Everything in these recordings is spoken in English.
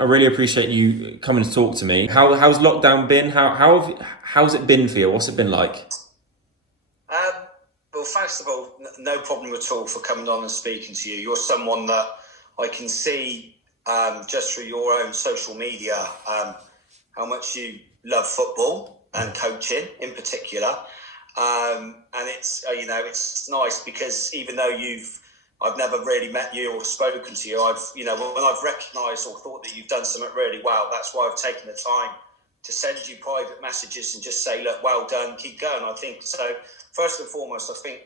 I really appreciate you coming to talk to me. How's lockdown been? How's it been for you? What's it been like? Um, well, first of all, no problem at all for coming on and speaking to you. You're someone that I can see just through your own social media how much you love football and coaching in particular. And it's it's nice because even though I've never really met you or spoken to you. When I've recognised or thought that you've done something really well, that's why I've taken the time to send you private messages and just say, look, well done, keep going. I think so. First and foremost, I think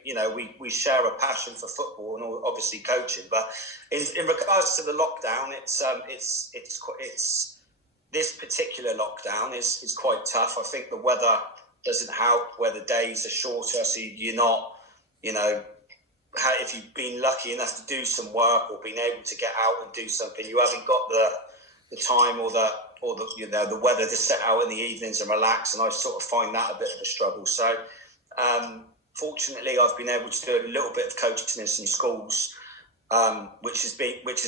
we share a passion for football and obviously coaching. But in regards to the lockdown, it's this particular lockdown is quite tough. I think the weather doesn't help, where the days are shorter, so you're not, if you've been lucky enough to do some work or been able to get out and do something, you haven't got the time or the weather to set out in the evenings and relax. And I sort of find that a bit of a struggle. So fortunately, I've been able to do a little bit of coaching in some schools, which as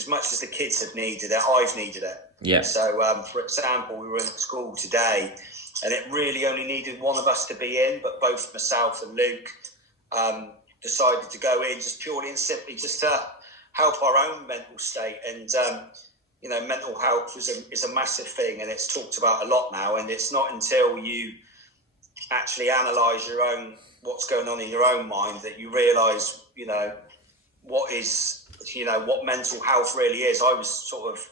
much as the kids have needed it, I've needed it. Yeah. So for example, we were in school today, and it really only needed one of us to be in, but both myself and Luke decided to go in just purely and simply just to help our own mental state. And mental health is a massive thing, and it's talked about a lot now. And it's not until you actually analyse what's going on in your own mind that you realise what mental health really is. I was sort of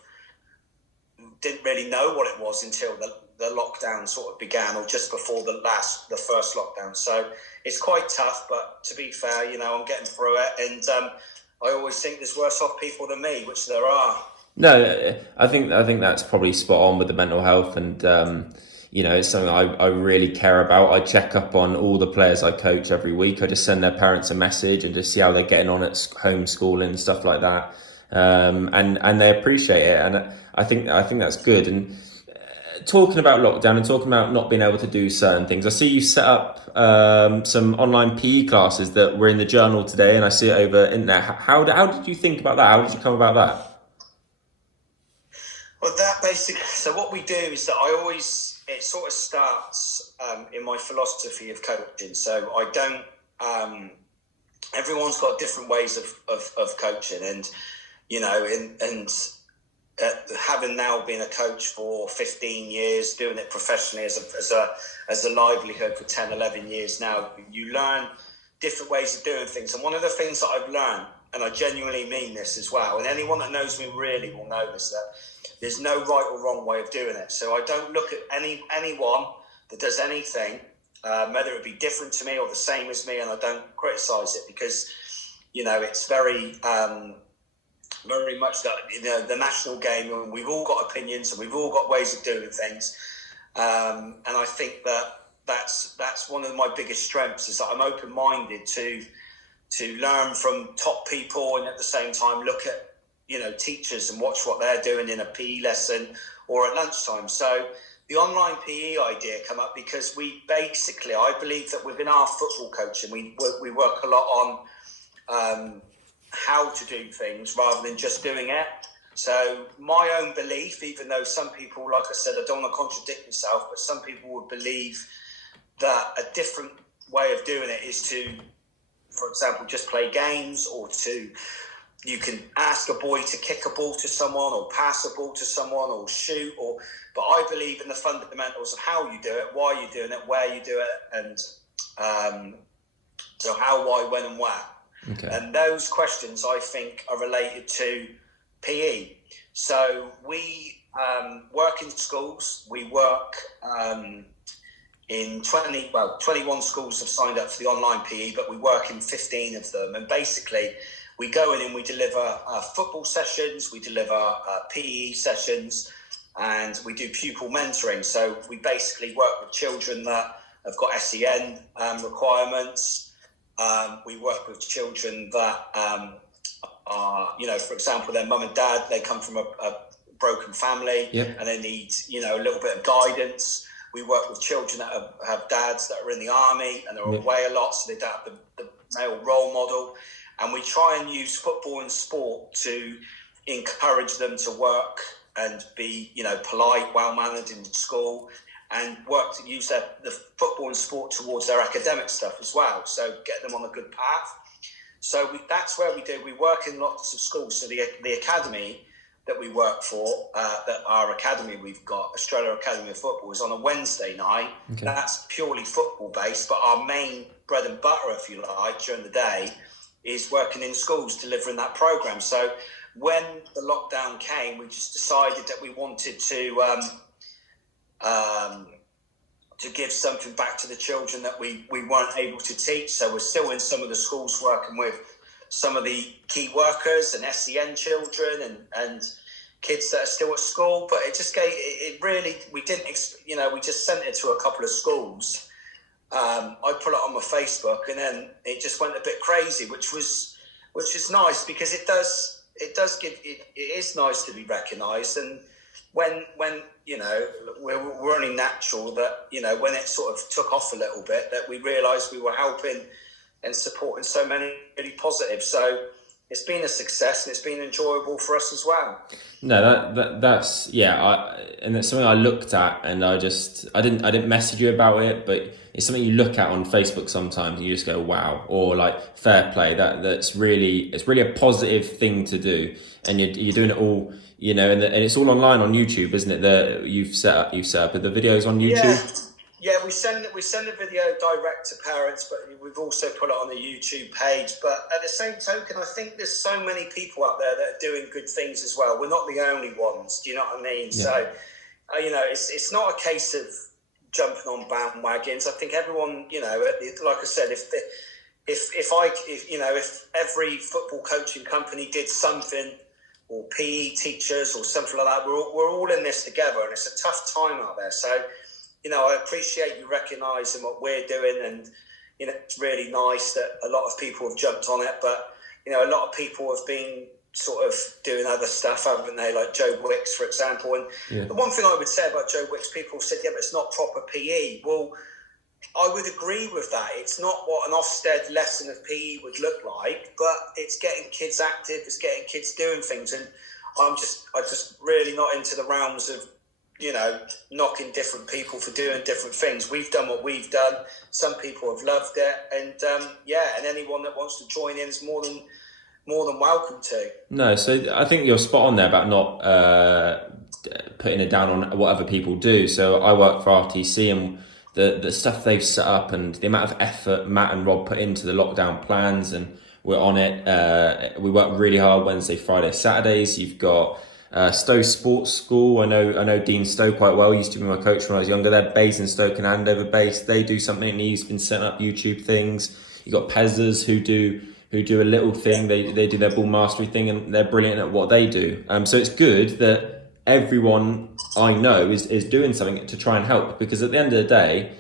didn't really know what it was until the lockdown sort of began, or just before the first lockdown. So it's quite tough, but to be fair, I'm getting through it. And I always think there's worse off people than me, which there are. No, I think that's probably spot on with the mental health, and it's something I really care about. I check up on all the players I coach every week. I just send their parents a message and just see how they're getting on at homeschooling and stuff like that, and they appreciate it, and I think that's good. And talking about lockdown and talking about not being able to do certain things, I see you set up some online PE classes that were in the journal today, and I see it over internet. How did you think about that? How did you come about that? Well, so what we do is that it sort of starts in my philosophy of coaching. So I don't, everyone's got different ways of coaching, and, having now been a coach for 15 years, doing it professionally as a livelihood for 10, 11 years now, you learn different ways of doing things. And one of the things that I've learned, and I genuinely mean this as well, and anyone that knows me really will know this, that there's no right or wrong way of doing it. So I don't look at anyone that does anything, whether it be different to me or the same as me, and I don't criticise it, because, it's very much that the national game, and we've all got opinions and we've all got ways of doing things. And I think that's one of my biggest strengths, is that I'm open-minded to learn from top people, and at the same time look at teachers and watch what they're doing in a PE lesson or at lunchtime. So the online PE idea came up because I believe that within our football coaching, we work a lot on how to do things rather than just doing it. So my own belief, even though some people, like I said, I don't want to contradict myself, but some people would believe that a different way of doing it is to, for example, just play games, or you can ask a boy to kick a ball to someone, or pass a ball to someone, or shoot, but I believe in the fundamentals of how you do it, why you're doing it, where you do it, and so how, why, when, and where. Okay. And those questions, I think, are related to PE. So we work in schools. We work in 21 schools have signed up for the online PE, but we work in 15 of them. And basically, we go in and we deliver football sessions, we deliver PE sessions, and we do pupil mentoring. So we basically work with children that have got SEN requirements. We work with children that are, for example, their mum and dad, they come from a broken family. Yep. And they need, a little bit of guidance. We work with children that have dads that are in the army and are Yep. away a lot, so they don't have the male role model. And we try and use football and sport to encourage them to work and be, polite, well-mannered in school, and work to use the football and sport towards their academic stuff as well. So get them on a good path. So that's where we work in lots of schools. So the academy that we work for, that our academy we've got, Australia Academy of Football, is on a Wednesday night. Okay. That's purely football based, but our main bread and butter, if you like, during the day is working in schools delivering that program. So when the lockdown came, we just decided that we wanted to give something back to the children that we weren't able to teach. So we're still in some of the schools working with some of the key workers and SEN children and kids that are still at school. But it just we just sent it to a couple of schools. I put it on my Facebook, and then it just went a bit crazy, which is nice, because it is nice to be recognised. And when we're only natural that, when it sort of took off a little bit, that we realised we were helping and supporting so many really positive. So it's been a success, and it's been enjoyable for us as well. No, that's and it's something I looked at, and I didn't message you about it, but it's something you look at on Facebook sometimes, and you just go, wow, or like, fair play. It's really a positive thing to do, and you're doing it all, and it's all online on YouTube, isn't it? You've set up the videos on YouTube. Yeah, we send the video direct to parents, but we've also put it on the YouTube page. But at the same token, I think there's so many people out there that are doing good things as well. We're not the only ones. Do you know what I mean? Yeah. So, it's not a case of jumping on bandwagons. I think everyone, like I said, if every football coaching company did something, or PE teachers or something like that, we're all in this together, and it's a tough time out there. So, I appreciate you recognising what we're doing, and, it's really nice that a lot of people have jumped on it, but, a lot of people have been sort of doing other stuff, haven't they? Like Joe Wicks, for example. And the one thing I would say about Joe Wicks, people said, yeah, but it's not proper PE. Well, I would agree with that. It's not what an Ofsted lesson of PE would look like, but it's getting kids active, it's getting kids doing things. And I'm just really not into the realms of, knocking different people for doing different things. We've done what we've done. Some people have loved it, and and anyone that wants to join in is more than welcome to. No, so I think you're spot on there about not putting it down on what other people do. So I work for RTC, and the stuff they've set up and the amount of effort Matt and Rob put into the lockdown plans, and we're on it. We work really hard Wednesday, Friday, Saturdays. You've got Stowe Sports School. I know Dean Stowe quite well. He used to be my coach when I was younger. They're Basingstoke and Andover based. They do something, and he's been setting up YouTube things. You got Pezzers who do a little thing. They do their ball mastery thing, and they're brilliant at what they do. So it's good that everyone I know is doing something to try and help, because at the end of the day,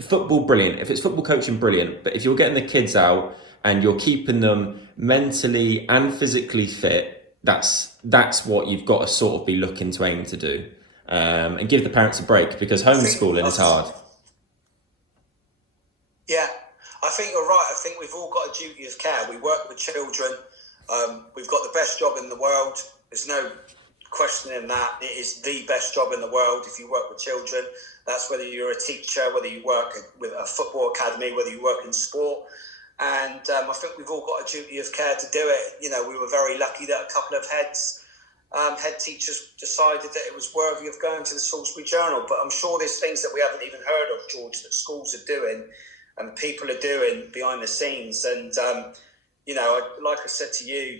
football, brilliant. If it's football coaching, brilliant. But if you're getting the kids out and you're keeping them mentally and physically fit, that's what you've got to sort of be looking to aim to do, and give the parents a break, because homeschooling is hard. Yeah, I think you're right. I think we've all got a duty of care. We work with children. We've got the best job in the world. There's no questioning that. It is the best job in the world if you work with children. That's whether you're a teacher, whether you work with a football academy, whether you work in sport. And I think we've all got a duty of care to do it. We were very lucky that a couple of head teachers decided that it was worthy of going to the Salisbury Journal. But I'm sure there's things that we haven't even heard of, George, that schools are doing and people are doing behind the scenes. And, like I said to you,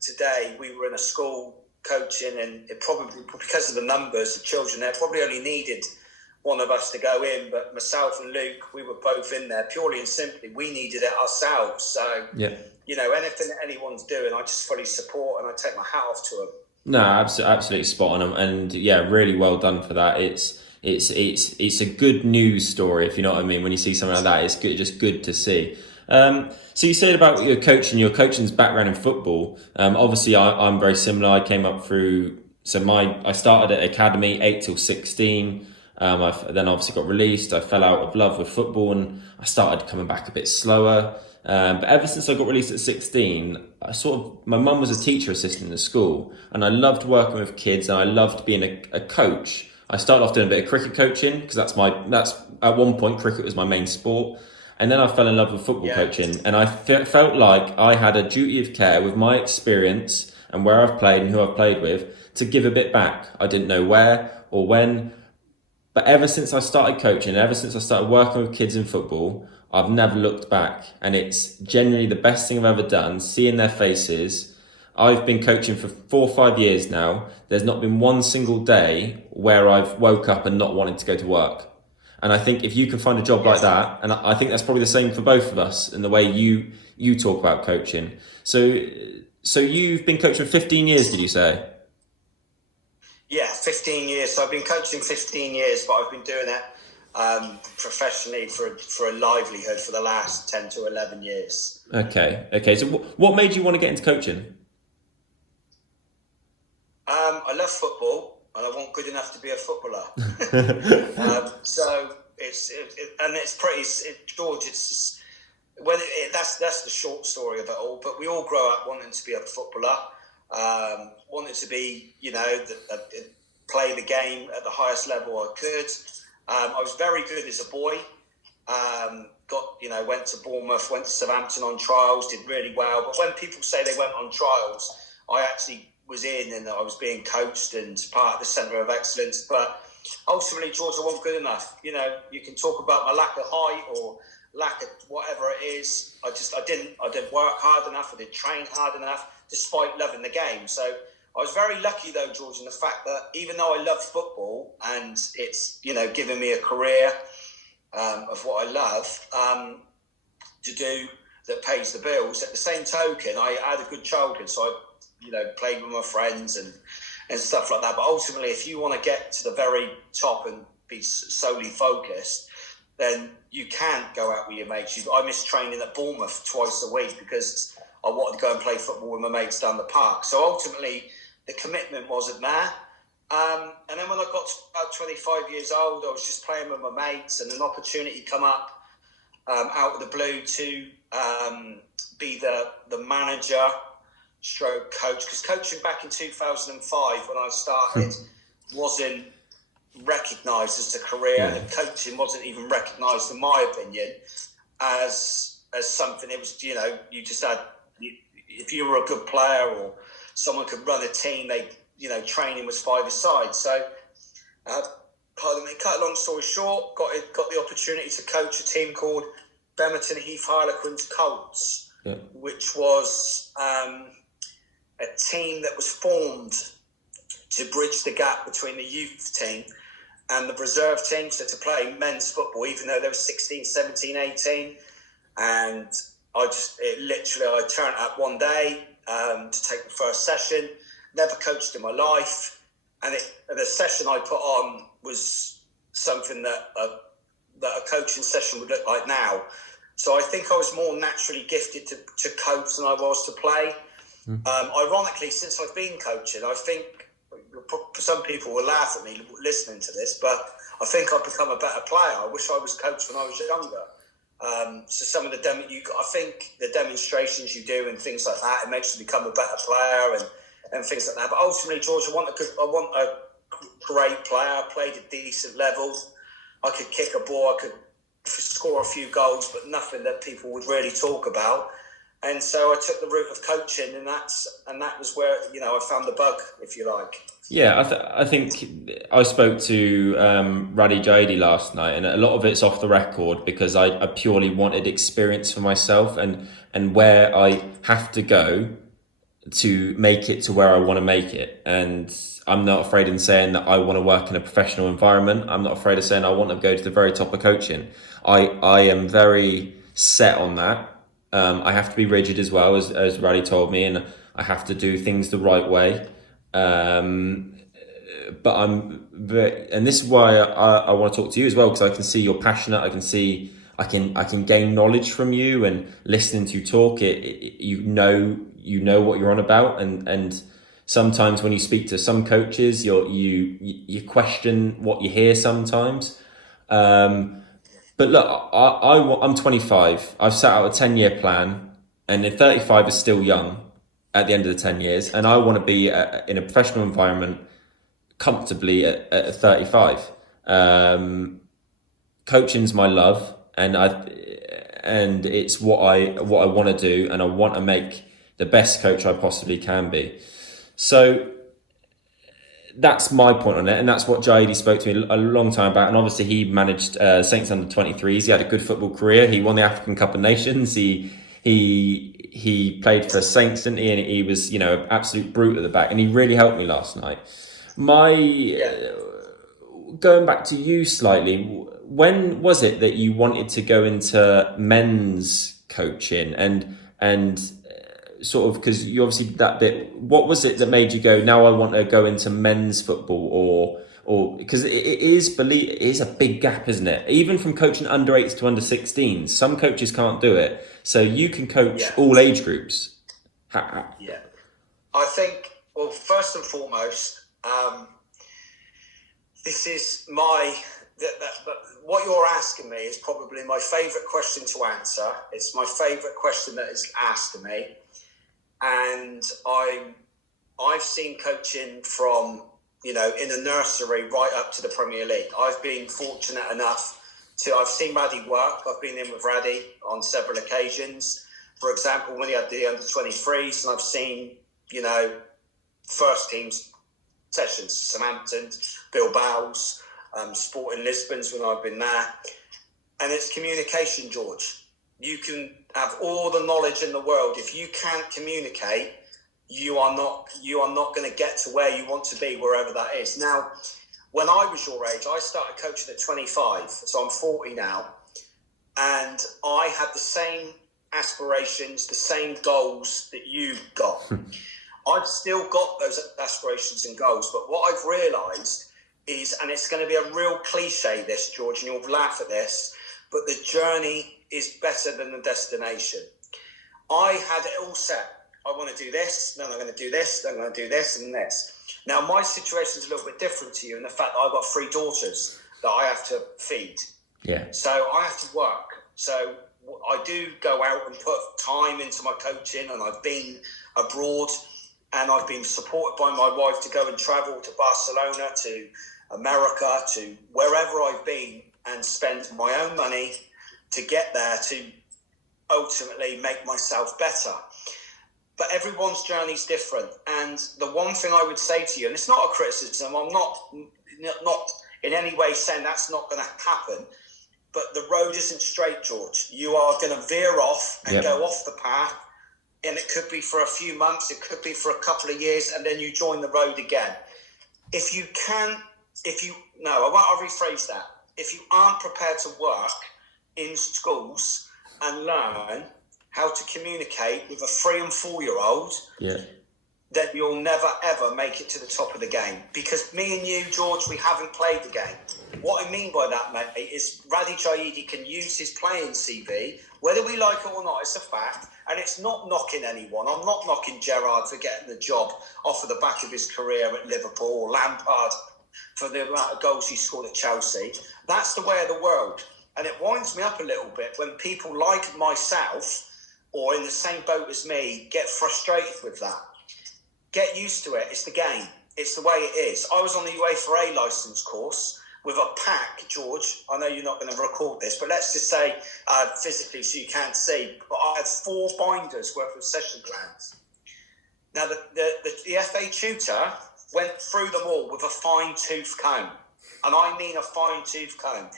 today we were in a school coaching, and it probably, because of the numbers of children there, probably only needed one of us to go in, but myself and Luke, we were both in there purely and simply. We needed it ourselves. So, anything that anyone's doing, I just fully support, and I take my hat off to them. No, absolutely spot on, and really well done for that. It's a good news story, if you know what I mean. When you see something like that, it's just good to see. So you said about your coaching's background in football. Obviously, I'm very similar. I came up through. I started at academy 8 till 16. I then obviously got released. I fell out of love with football, and I started coming back a bit slower. But ever since I got released at 16, my mum was a teacher assistant in the school, and I loved working with kids, and I loved being a coach. I started off doing a bit of cricket coaching because that's at one point cricket was my main sport, and then I fell in love with football Yeah. coaching, and I felt like I had a duty of care with my experience and where I've played and who I've played with to give a bit back. I didn't know where or when, but ever since I started coaching, ever since I started working with kids in football, I've never looked back. And it's genuinely the best thing I've ever done, seeing their faces. I've been coaching for 4 or 5 years now. There's not been one single day where I've woke up and not wanted to go to work. And I think if you can find a job like Yes. that, and I think that's probably the same for both of us in the way you talk about coaching. So you've been coaching for 15 years, did you say? Yeah, 15 years. So I've been coaching 15 years, but I've been doing it professionally for a livelihood for the last 10 to 11 years. Okay. So what made you want to get into coaching? I love football, and I want good enough to be a footballer. So it's pretty, George. It's just, that's the short story of it all. But we all grow up wanting to be a footballer, wanted to be, play the game at the highest level I could. I was very good as a boy. Went to Bournemouth, went to Southampton on trials, did really well. But when people say they went on trials, I actually was in and I was being coached and part of the centre of excellence. But ultimately, George, I wasn't good enough. You can talk about my lack of height or lack of whatever it is. I didn't work hard enough. I didn't train hard enough, despite loving the game. So I was very lucky, though, George, in the fact that even though I love football and it's, given me a career of what I love to do that pays the bills, at the same token, I had a good childhood. So I, played with my friends and stuff like that. But ultimately, if you want to get to the very top and be solely focused, then you can't go out with your mates. I missed training at Bournemouth twice a week because I wanted to go and play football with my mates down the park. So ultimately, the commitment wasn't there. And then when I got to about 25 years old, I was just playing with my mates, and an opportunity come up out of the blue to be the manager stroke coach. Because coaching back in 2005 when I started wasn't recognised as a career, and coaching wasn't even recognised, in my opinion, as something. It was, you just had, if you were a good player or someone could run a team, training was five-a-side. So, pardon me, cut a long story short, got the opportunity to coach a team called Bemerton Heath Harlequins Colts, which was a team that was formed to bridge the gap between the youth team and the reserve team, so to play men's football, even though they were 16, 17, 18. And I turned up one day to take the first session, never coached in my life. And the session I put on was something that a coaching session would look like now. So I think I was more naturally gifted to coach than I was to play. Ironically, since I've been coaching, I think some people will laugh at me listening to this, but I think I've become a better player. I wish I was coached when I was younger. So some of I think the demonstrations you do and things like that, it makes you become a better player and things like that. But ultimately, George, I want a great player. I played at decent levels. I could kick a ball. I could score a few goals, but nothing that people would really talk about. And so I took the route of coaching, and that was where I found the bug, if you like. Yeah, I think I spoke to Jody last night, and a lot of it's off the record because I purely wanted experience for myself and where I have to go to make it to where I want to make it. And I'm not afraid in saying that I want to work in a professional environment. I'm not afraid of saying I want to go to the very top of coaching. I am very set on that. I have to be rigid as well, as Raddy told me, and I have to do things the right way. But and this is why I want to talk to you as well, because I can see you're passionate. I can gain knowledge from you, and listening to you talk, you know what you're on about, and sometimes when you speak to some coaches, you question what you hear sometimes. But look, I'm 25. I've set out a 10-year plan, and then 35 is still young at the end of the 10 years, and I want to be in a professional environment comfortably at 35. Coaching's my love, and it's what I want to do, and I want to make the best coach I possibly can be. So that's my point on it, and that's what Jody spoke to me a long time about. And obviously, he managed Saints under 23s. He had a good football career. He won the African Cup of Nations. He played for Saints, didn't he? And he was, absolute brute at the back. And he really helped me last night. Going back to you slightly, when was it that you wanted to go into men's coaching and sort of, because you obviously that bit, what was it that made you go, now I want to go into men's football, or because it is a big gap, isn't it? Even from coaching under 8s to under 16s, some coaches can't do it. So you can coach all age groups. Yeah. I think, well, first and foremost, this is what you're asking me is probably my favourite question to answer. It's my favourite question that is asked of me. And I've seen coaching from, in the nursery right up to the Premier League. I've been fortunate enough I've seen Raddy work. I've been in with Raddy on several occasions. For example, when he had the under 23s, and I've seen, first teams sessions, Southampton's, Bilbao's, Sporting Lisbon's when I've been there. And it's communication, George. You can have all the knowledge in the world. If you can't communicate, you are not going to get to where you want to be, wherever that is. Now, when I was your age, I started coaching at 25, so I'm 40 now, and I had the same aspirations, the same goals that you've got. I've still got those aspirations and goals, but what I've realised is, and it's going to be a real cliche, this, George, and you'll laugh at this, but the journey is better than the destination. I had it all set. I want to do this, then I'm going to do this, then I'm going to do this and this. Now, my situation is a little bit different to you in the fact that I've got 3 daughters that I have to feed. Yeah. So I have to work. So I do go out and put time into my coaching, and I've been abroad, and I've been supported by my wife to go and travel to Barcelona, to America, to wherever I've been, and spend my own money to get there to ultimately make myself better. But everyone's journey is different. And the one thing I would say to you, and it's not a criticism, I'm not in any way saying that's not going to happen, but the road isn't straight, George. You are going to veer off and go off the path. And it could be for a few months, it could be for a couple of years, and then you join the road again. I'll rephrase that. If you aren't prepared to work in schools and learn how to communicate with a 3 and 4-year-old, then you'll never ever make it to the top of the game. Because me and you, George, we haven't played the game. What I mean by that, mate, is Radhi Jaidi can use his playing CV, whether we like it or not, it's a fact, and it's not knocking anyone. I'm not knocking Gerrard for getting the job off of the back of his career at Liverpool, or Lampard for the amount of goals he scored at Chelsea. That's the way of the world. And it winds me up a little bit when people like myself, or in the same boat as me, get frustrated with that. Get used to it. It's the game. It's the way it is. I was on the UEFA licence course with a pack, George. I know you're not going to record this, but let's just say physically so you can't see. But I had 4 binders worth of session plans. Now, the FA tutor went through them all with a fine-tooth comb. And I mean a fine-tooth comb.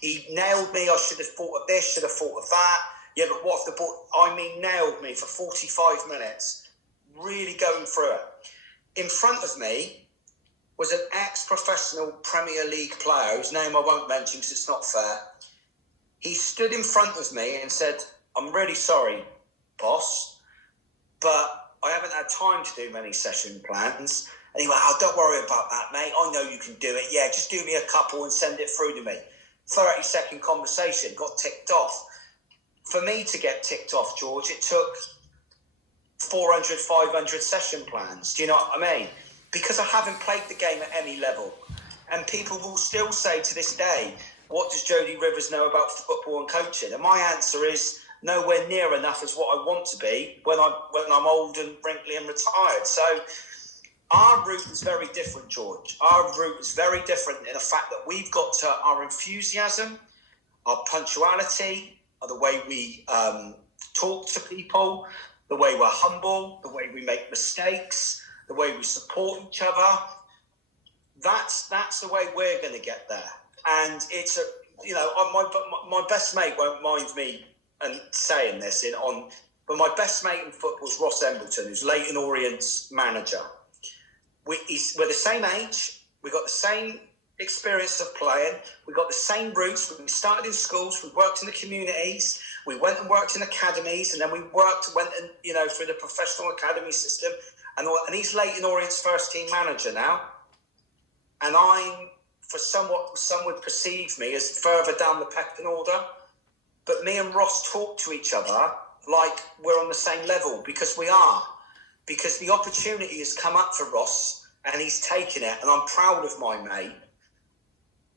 He nailed me. I should have thought of this, should have thought of that. Yeah, but what if the ball... I mean, nailed me for 45 minutes, really going through it. In front of me was an ex-professional Premier League player, whose name I won't mention because it's not fair. He stood in front of me and said, "I'm really sorry, boss, but I haven't had time to do many session plans." And he went, "Oh, don't worry about that, mate. I know you can do it. Yeah, just do me a couple and send it through to me." 30-second conversation, got ticked off. For me to get ticked off, George, it took 400, 500 session plans. Do you know what I mean? Because I haven't played the game at any level. And people will still say to this day, what does Jody Rivers know about football and coaching? And my answer is nowhere near enough as what I want to be when I'm old and wrinkly and retired. So our route is very different, George. Our route is very different in the fact that we've got our enthusiasm, our punctuality, the way we talk to people, the way we're humble, the way we make mistakes, the way we support each other. That's the way we're going to get there. And it's my best mate won't mind me and saying this but my best mate in football is Ross Embleton, who's Leyton Orient's manager. We're the same age. We've got the same experience of playing. We've got the same roots. We started in schools. We worked in the communities. We went and worked in academies, and then we went through the professional academy system. And he's Leyton Orient's first team manager now. And I'm, for somewhat some would perceive me as further down the pecking order. But me and Ross talk to each other like we're on the same level, because we are. Because the opportunity has come up for Ross and he's taken it, and I'm proud of my mate.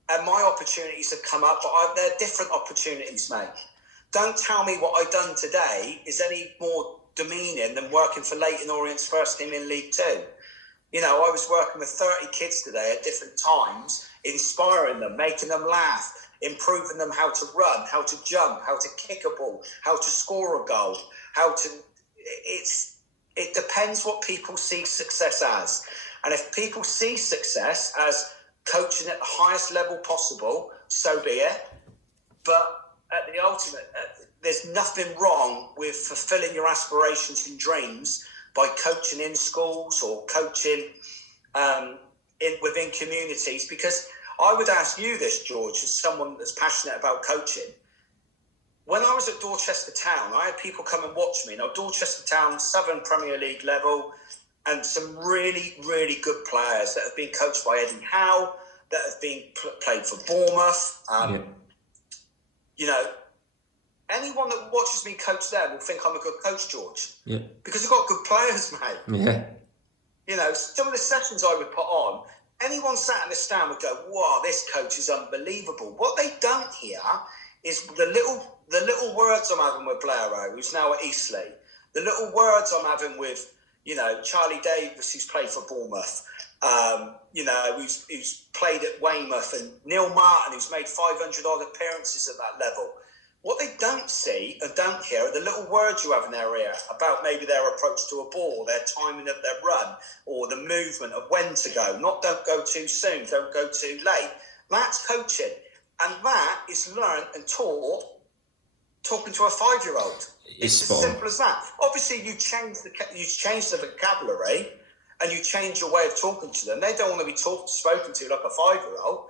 And my opportunities have come up, but they're different opportunities, mate. Don't tell me what I've done today is any more demeaning than working for Leyton Orient's first team in League Two. I was working with 30 kids today at different times, inspiring them, making them laugh, improving them how to run, how to jump, how to kick a ball, how to score a goal, it depends what people see success as. And if people see success as coaching at the highest level possible, so be it. But at the ultimate, there's nothing wrong with fulfilling your aspirations and dreams by coaching in schools or coaching within communities. Because I would ask you this, George, as someone that's passionate about coaching. When I was at Dorchester Town, I had people come and watch me. Now, Dorchester Town, Southern Premier League level, and some really, really good players that have been coached by Eddie Howe, that have been played for Bournemouth. Anyone that watches me coach there will think I'm a good coach, George. Yeah. Because I've got good players, mate. Yeah. Some of the sessions I would put on, anyone sat in the stand would go, wow, this coach is unbelievable. What they don't hear is the little words I'm having with Blairo, who's now at Eastleigh, the little words I'm having with, Charlie Davis, who's played for Bournemouth, who's played at Weymouth, and Neil Martin, who's made 500 odd appearances at that level. What they don't see and don't hear are the little words you have in their ear about maybe their approach to a ball, their timing of their run, or the movement of when to go. Not don't go too soon, don't go too late. That's coaching. And that is learned and taught talking to a 5-year-old. It's as simple as that. Obviously, you change the vocabulary and you change your way of talking to them. They don't want to be spoken to like a 5-year-old.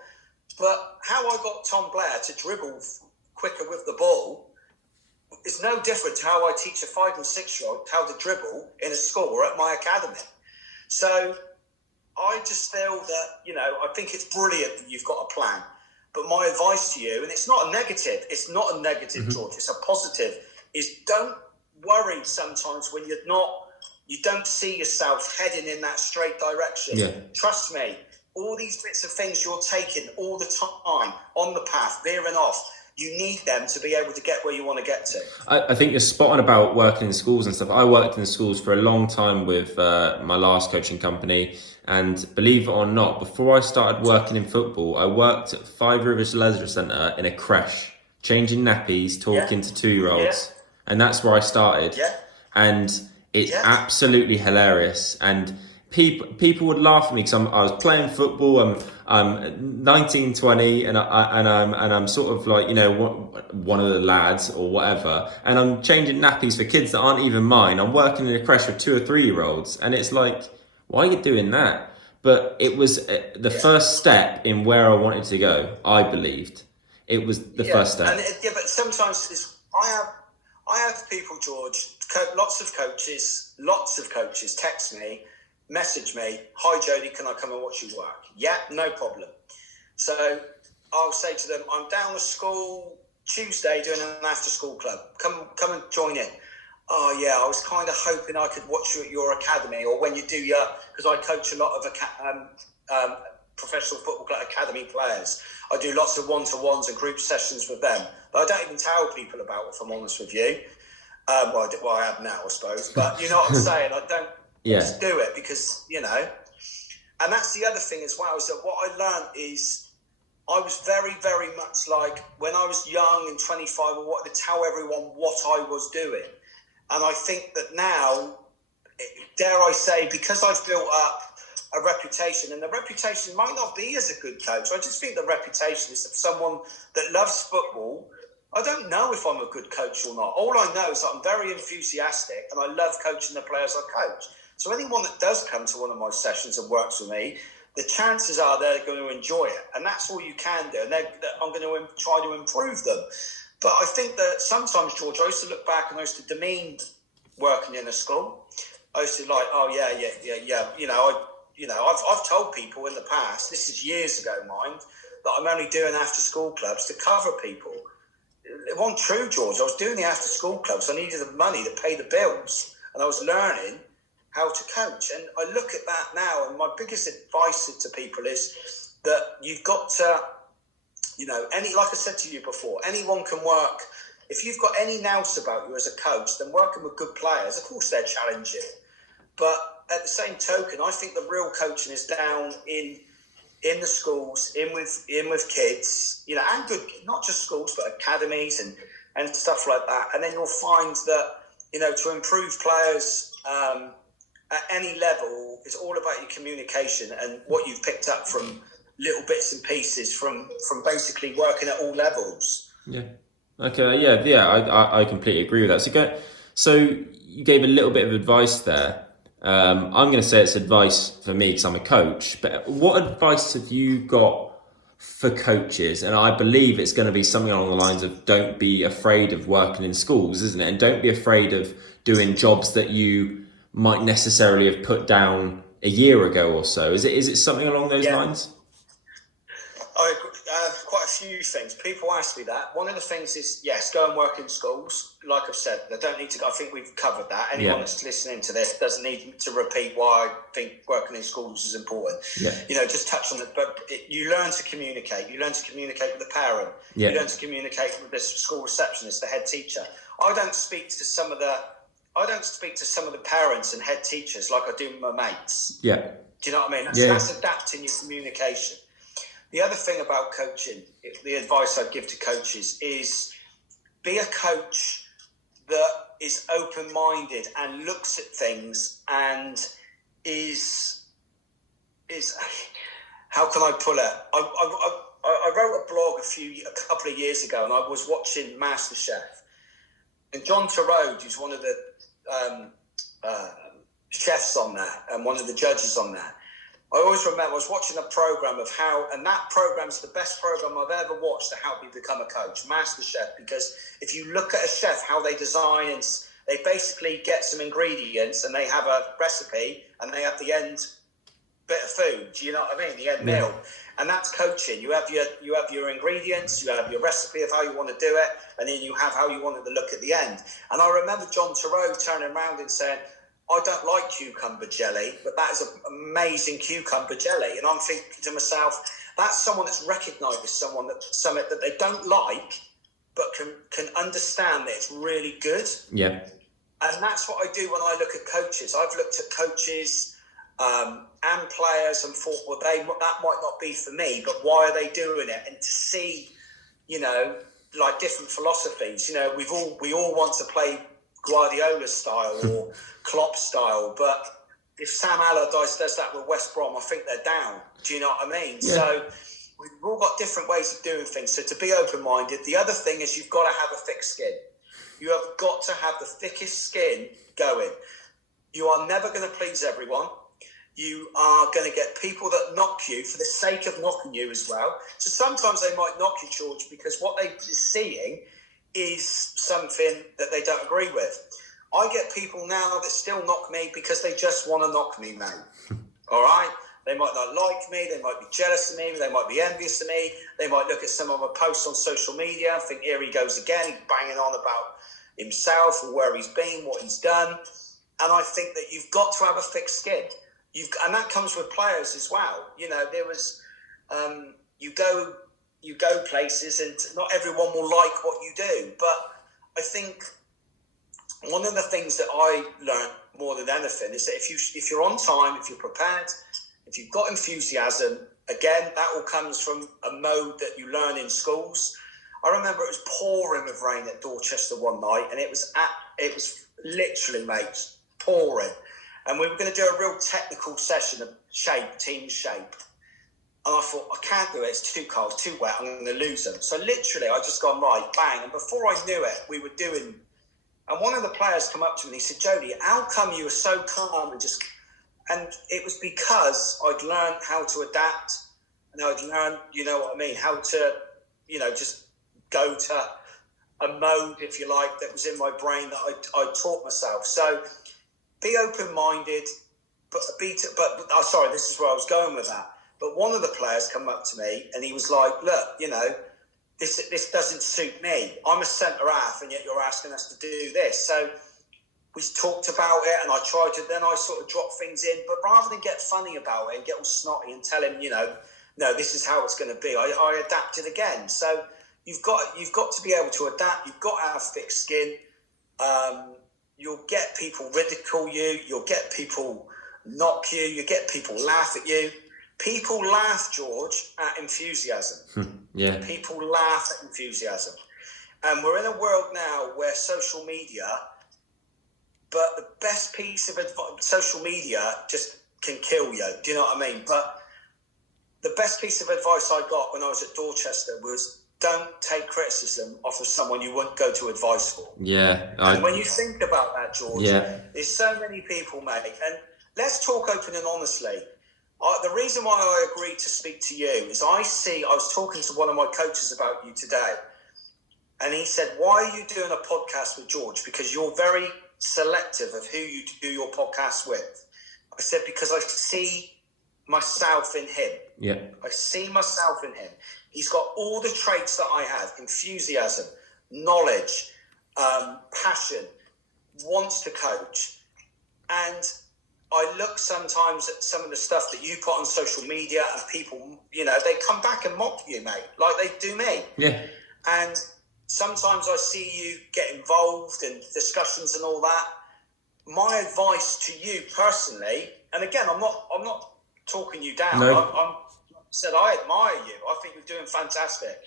But how I got Tom Blair to dribble quicker with the ball is no different to how I teach a 5 and 6-year-old how to dribble in a school or at my academy. So I just feel that, I think it's brilliant that you've got a plan. But my advice to you, and it's not a negative, George, it's a positive, is don't worry sometimes when you don't see yourself heading in that straight direction. Yeah. Trust me, all these bits of things you're taking all the time on the path, veering off, you need them to be able to get where you want to get to. I think you're spot on about working in schools and stuff. I worked in schools for a long time with my last coaching company. And believe it or not, before I started working in football, I worked at Five Rivers Leisure Centre in a creche, changing nappies, talking to 2-year-olds. Yeah. And that's where I started. Yeah. And it's absolutely hilarious. And people would laugh at me because I was playing football. I'm 19, 20, and I'm sort of like, one of the lads or whatever. And I'm changing nappies for kids that aren't even mine. I'm working in a creche with 2 or 3-year-olds. And it's like, why are you doing that? But it was the first step in where I wanted to go. I believed it was the first step. But sometimes I have people, George. Lots of coaches text me, message me. Hi, Jody, can I come and watch you work? Yeah, no problem. So I'll say to them, I'm down the school Tuesday doing an after-school club. Come and join in. Oh, yeah, I was kind of hoping I could watch you at your academy, or when you do because I coach a lot of professional football academy players. I do lots of one-to-ones and group sessions with them that I don't even tell people about, if I'm honest with you. Well, I have now, I suppose. But you know what I'm saying? I don't just do it because, you know. And that's the other thing as well, is that what I learned is I was very, very much like when I was young and 25, I wanted to tell everyone what I was doing. And I think that now, dare I say, because I've built up a reputation, and the reputation might not be as a good coach. I just think the reputation is of someone that loves football. I don't know if I'm a good coach or not. All I know is that I'm very enthusiastic and I love coaching the players I coach. So anyone that does come to one of my sessions and works with me, the chances are they're going to enjoy it. And that's all you can do. And I'm going to try to improve them. But I think that sometimes, George, I used to look back and I used to demean working in a school. I used to like, oh, yeah. I've told people in the past, this is years ago, mind, that I'm only doing after-school clubs to cover people. It wasn't true, George. I was doing the after-school clubs. I needed the money to pay the bills. And I was learning how to coach. And I look at that now, and my biggest advice to people is that you've got to, you know, like I said to you before, anyone can work. If you've got any nous about you as a coach, then working with good players, of course they're challenging. But at the same token, I think the real coaching is down in the schools, in with kids, you know, and good, not just schools, but academies and stuff like that. And then you'll find that, you know, to improve players at any level, it's all about your communication and what you've picked up from little bits and pieces from basically working at all levels. Yeah. Okay. Yeah. I completely agree with that. So you gave a little bit of advice there. I'm going to say it's advice for me because I'm a coach. But what advice have you got for coaches? And I believe it's going to be something along the lines of don't be afraid of working in schools, isn't it? And don't be afraid of doing jobs that you might necessarily have put down a year ago or so. Is it something along those lines? I agree. Quite a few things. People ask me that. One of the things is, yes, go and work in schools. Like I've said, they don't need to. I think we've covered that. Anyone that's listening to this doesn't need to repeat why I think working in schools is important. Yeah. You know, just touch on it. But you learn to communicate. You learn to communicate with the parent. Yeah. You learn to communicate with the school receptionist, the head teacher. I don't speak to some of the parents and head teachers like I do with my mates. Yeah. Do you know what I mean? That's adapting your communication. The other thing about coaching, the advice I'd give to coaches is be a coach that is open-minded and looks at things and is how can I pull it? I wrote a blog a couple of years ago, and I was watching MasterChef, and John Turode, who's one of the chefs on that and one of the judges on that. I always remember I was watching a program of and that program's the best program I've ever watched to help me become a coach, MasterChef, because if you look at a chef, how they design, and they basically get some ingredients and they have a recipe and they have the end bit of food. Do you know what I mean? The end meal. And that's coaching. You have your ingredients, you have your recipe of how you want to do it, and then you have how you want it to look at the end. And I remember John Turode turning around and saying, I don't like cucumber jelly, but that is an amazing cucumber jelly. And I'm thinking to myself, that's someone that's recognised as something that they don't like, but can understand that it's really good. Yeah. And that's what I do when I look at coaches. I've looked at coaches and players and thought, well, that might not be for me, but why are they doing it? And to see, you know, like different philosophies. You know, we all want to play Guardiola style or Klopp style, but if Sam Allardyce does that with West Brom, I think they're down. Do you know what I mean? Yeah. So we've all got different ways of doing things. So to be open-minded. The other thing is you've got to have a thick skin. You have got to have the thickest skin going. You are never going to please everyone. You are going to get people that knock you for the sake of knocking you as well. So sometimes they might knock you, George, because what they're seeing is something that they don't agree with. I get people now that still knock me because they just want to knock me, mate. All right? They might not like me. They might be jealous of me. They might be envious of me. They might look at some of my posts on social media and think, here he goes again. He's banging on about himself or where he's been, what he's done. And I think that you've got to have a thick skin. And that comes with players as well. You know, there was you go places, and not everyone will like what you do. But I think one of the things that I learned more than anything is that if you're on time, if you're prepared, if you've got enthusiasm, again, that all comes from a mode that you learn in schools. I remember it was pouring with rain at Dorchester one night, and it was literally, mate, pouring. And we were going to do a real technical session of team shape. And I thought, I can't do it, it's too cold, too wet, I'm going to lose them. So literally, I just gone, right, bang. And before I knew it, we were doing... And one of the players come up to me and he said, Jody, how come you were so calm and just... And it was because I'd learned how to adapt, and I'd learned, you know what I mean, how to, just go to a mode, if you like, that was in my brain that I taught myself. So be open-minded, but sorry, this is where I was going with that. But one of the players come up to me and he was like, look, this doesn't suit me. I'm a centre-half and yet you're asking us to do this. So we talked about it and I tried to, then I sort of drop things in. But rather than get funny about it and get all snotty and tell him, no, this is how it's going to be, I adapted again. So you've got to be able to adapt. You've got to have thick skin. You'll get people ridicule you. You'll get people knock you. You get people laugh at you. People laugh, George, at enthusiasm. Yeah. People laugh at enthusiasm. And we're in a world now where social media, but the best piece of advice, social media just can kill you. Do you know what I mean? But the best piece of advice I got when I was at Dorchester was don't take criticism off of someone you wouldn't go to advice for. Yeah. And when you think about that, George, there's so many people, mate. And let's talk open and honestly. The reason why I agreed to speak to you is I was talking to one of my coaches about you today, and he said, why are you doing a podcast with George? Because you're very selective of who you do your podcast with. I said, because I see myself in him. Yeah. I see myself in him. He's got all the traits that I have: enthusiasm, knowledge, passion, wants to coach. And I look sometimes at some of the stuff that you put on social media and people, they come back and mock you, mate, like they do me. Yeah. And sometimes I see you get involved in discussions and all that. My advice to you personally, and again, I'm not talking you down. No. I said I admire you. I think you're doing fantastic.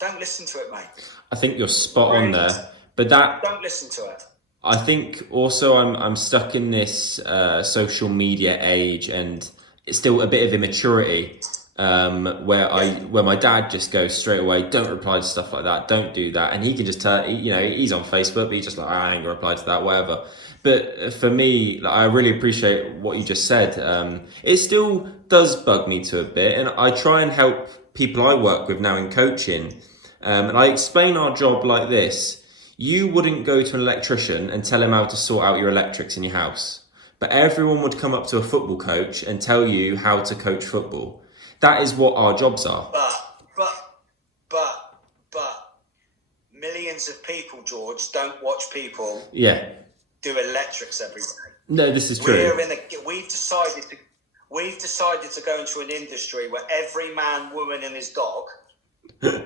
Don't listen to it, mate. I think you're spot on there. But don't listen to it. I think also I'm stuck in this social media age, and it's still a bit of immaturity where my dad just goes straight away, don't reply to stuff like that, don't do that, and he can just tell, he's on Facebook, but he's just like, I ain't gonna reply to that, whatever. But for me, I really appreciate what you just said. It still does bug me to a bit, and I try and help people I work with now in coaching, and I explain our job like this. You wouldn't go to an electrician and tell him how to sort out your electrics in your house. But everyone would come up to a football coach and tell you how to coach football. That is what our jobs are. But millions of people, George, don't watch people do electrics every day. No, this is true. We've decided to go into an industry where every man, woman and his dog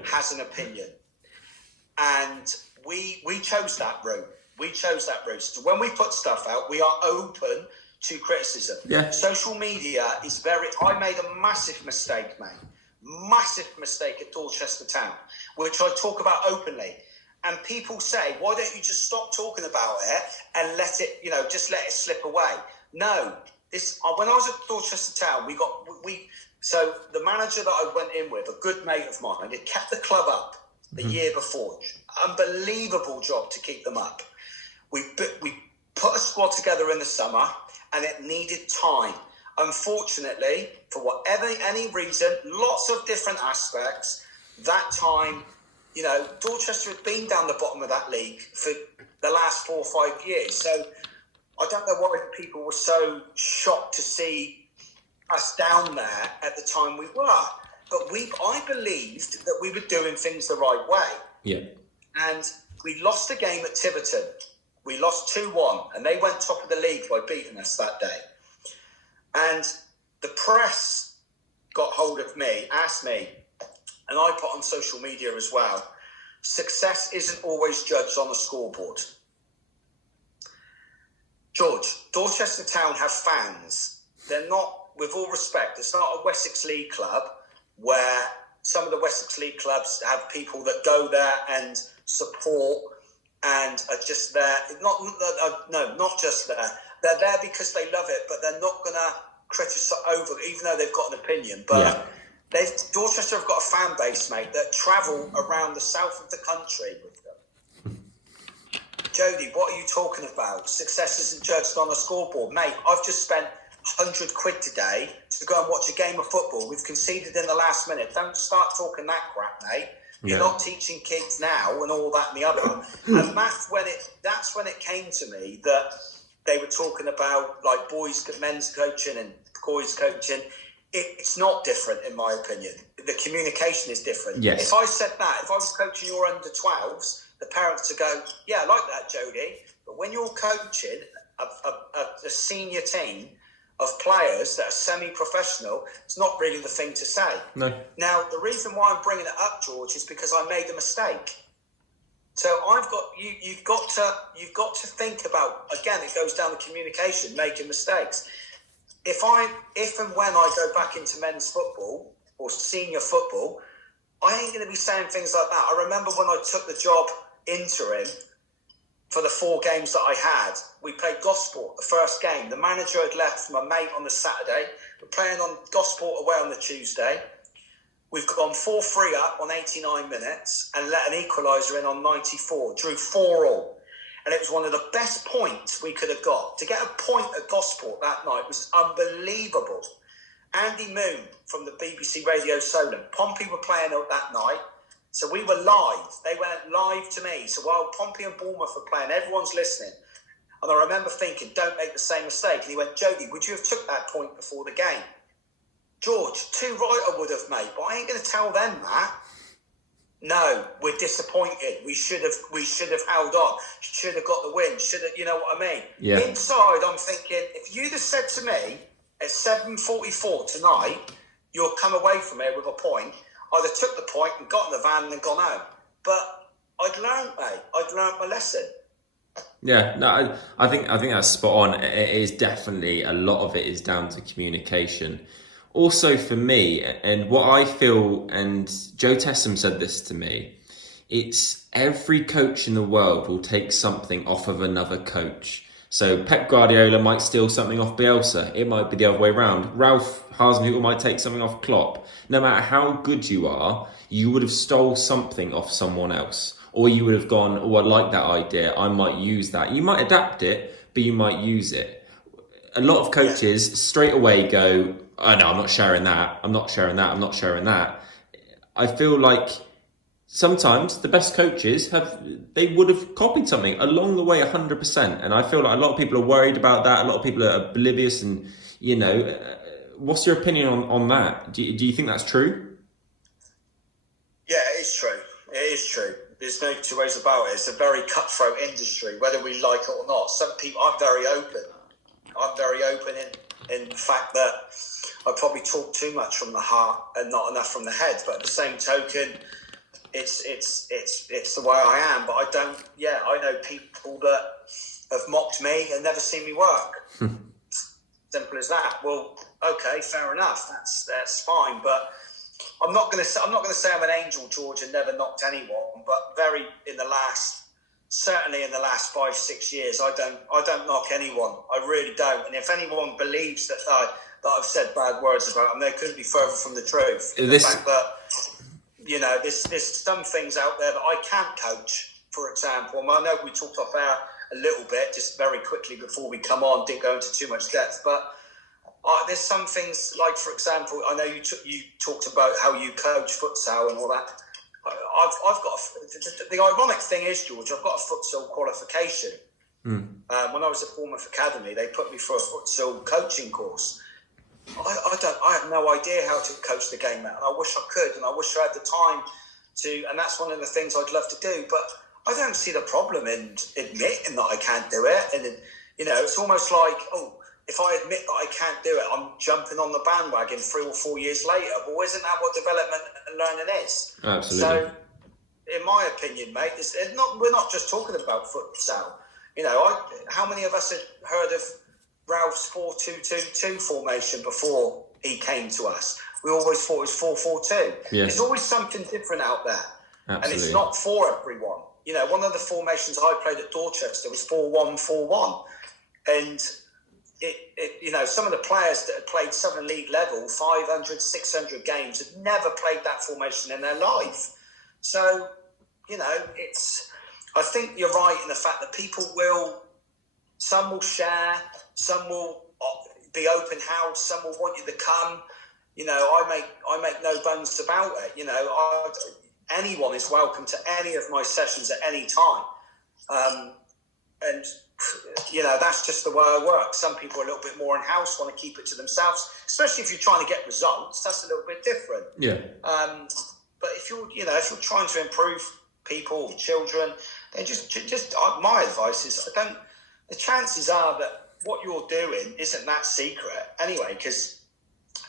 has an opinion. And we chose that route. So when we put stuff out, we are open to criticism. Yeah. Social media is I made a massive mistake, mate. Massive mistake at Dorchester Town, which I talk about openly. And people say, why don't you just stop talking about it and let it, just let it slip away? No. When I was at Dorchester Town, so the manager that I went in with, a good mate of mine, it kept the club up the year before. Unbelievable job to keep them up. We put a squad together in the summer, and it needed time. Unfortunately, for any reason, lots of different aspects, that time, Dorchester had been down the bottom of that league for the last 4 or 5 years. So I don't know why people were so shocked to see us down there at the time we were. But I believed that we were doing things the right way. Yeah. And we lost a game at Tiverton. We lost 2-1, and they went top of the league by beating us that day. And the press got hold of me, asked me, and I put on social media as well, success isn't always judged on the scoreboard. George, Dorchester Town have fans. They're not, with all respect, it's not a Wessex League club where some of the Wessex League clubs have people that go there and support and are just there. Not just there. They're there because they love it, but they're not going to criticise over, even though they've got an opinion. But Dorchester have got a fan base, mate, that travel around the south of the country with them. Jody, what are you talking about? Success isn't judged on a scoreboard. Mate, I've just spent 100 quid today to go and watch a game of football. We've conceded in the last minute. Don't start talking that crap, mate. You're not teaching kids now and all that and the other. And that's when it came to me that they were talking about like men's coaching and boys coaching. It's not different, in my opinion. The communication is different. Yes. If I said that, if I was coaching your under 12s, the parents would go, yeah, I like that, Jody. But when you're coaching a senior team of players that are semi-professional, it's not really the thing to say. No. Now, the reason why I'm bringing it up, George, is because I made a mistake. So you've got to think about, again, it goes down to communication, making mistakes. If and when I go back into men's football or senior football, I ain't going to be saying things like that. I remember when I took the job interim for the 4 games that I had, we played Gosport the first game. The manager had left from a mate on the Saturday. We're playing on Gosport away on the Tuesday. We've gone 4-3 up on 89 minutes and let an equaliser in on 94. Drew 4-4. And it was one of the best points we could have got. To get a point at Gosport that night was unbelievable. Andy Moon from the BBC Radio Solent. Pompey were playing out that night. So we were live. They went live to me. So while Pompey and Bournemouth were playing, everyone's listening. And I remember thinking, don't make the same mistake. And he went, Jody, would you have took that point before the game? George, too right I would have, mate. But I ain't going to tell them that. No, we're disappointed. We should have held on. Should have got the win. Should have, you know what I mean? Yeah. Inside, I'm thinking, if you'd have said to me at 7:44 tonight, you'll come away from here with a point, I'd have took the point and got in the van and gone home. But I'd learned, mate. I'd learned my lesson. Yeah, no, I think that's spot on. It is definitely, a lot of it is down to communication. Also for me, and what I feel, and Joe Tessam said this to me, it's every coach in the world will take something off of another coach. So Pep Guardiola might steal something off Bielsa. It might be the other way around. Ralph Hasenhüttl might take something off Klopp. No matter how good you are, you would have stole something off someone else. Or you would have gone, oh, I like that idea, I might use that. You might adapt it, but you might use it. A lot of coaches straight away go, oh no, I'm not sharing that, I'm not sharing that, I'm not sharing that. I feel like sometimes the best coaches they would have copied something along the way 100%. And I feel like a lot of people are worried about that. A lot of people are oblivious and, what's your opinion on that? Do you think that's true? Yeah, it is true. It is true. There's no two ways about it. It's a very cutthroat industry, whether we like it or not. Some people, I'm very open. In the fact that I probably talk too much from the heart and not enough from the head. But at the same token, it's the way I am. But I don't. Yeah, I know people that have mocked me and never seen me work. Simple as that. Well, okay, fair enough. That's fine. But I'm not going to say I'm an angel, George, and never knocked anyone. But certainly in the last 5-6 years, I don't knock anyone. I really don't. And if anyone believes that I've said bad words about them, they couldn't be further from the truth. The fact that there's some things out there that I can't coach. For example, I know we talked off air a little bit, just very quickly before we come on, didn't go into too much depth, but there's some things like, for example, I know you talked about how you coach futsal and all that. I've got the ironic thing is, George, I've got a futsal qualification. When I was at Bournemouth Academy, they put me through a futsal coaching course. I have no idea how to coach the game, and I wish I could, and I wish I had the time to. And that's one of the things I'd love to do. But I don't see the problem in admitting that I can't do it. And it's almost like, if I admit that I can't do it, I'm jumping on the bandwagon 3 or 4 years later. Well, isn't that what development and learning is? Absolutely. So, in my opinion, mate, we're not just talking about futsal. How many of us had heard of Ralph's 4-2-2-2 formation before he came to us? We always thought it was 4-4-2. Yeah. There's always something different out there. Absolutely. And it's not for everyone. One of the formations I played at Dorchester was 4-1-4-1. And some of the players that had played Southern League level, 500, 600 games, had never played that formation in their life. So, I think you're right in the fact that some will share, some will be open house, some will want you to come. I make no bones about it. Anyone is welcome to any of my sessions at any time. And that's just the way I work. Some people are a little bit more in-house, want to keep it to themselves, especially if you're trying to get results. That's a little bit different. Yeah. But if you're trying to improve people, children, then just my advice is the chances are that what you're doing isn't that secret anyway, because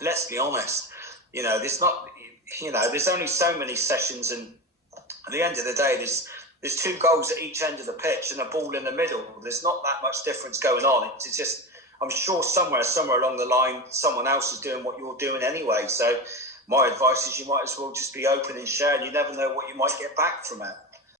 let's be honest, there's only so many sessions, and at the end of the day, there's 2 goals at each end of the pitch and a ball in the middle. There's not that much difference going on. It's just, I'm sure somewhere along the line, someone else is doing what you're doing anyway. So my advice is you might as well just be open and share, and you never know what you might get back from it.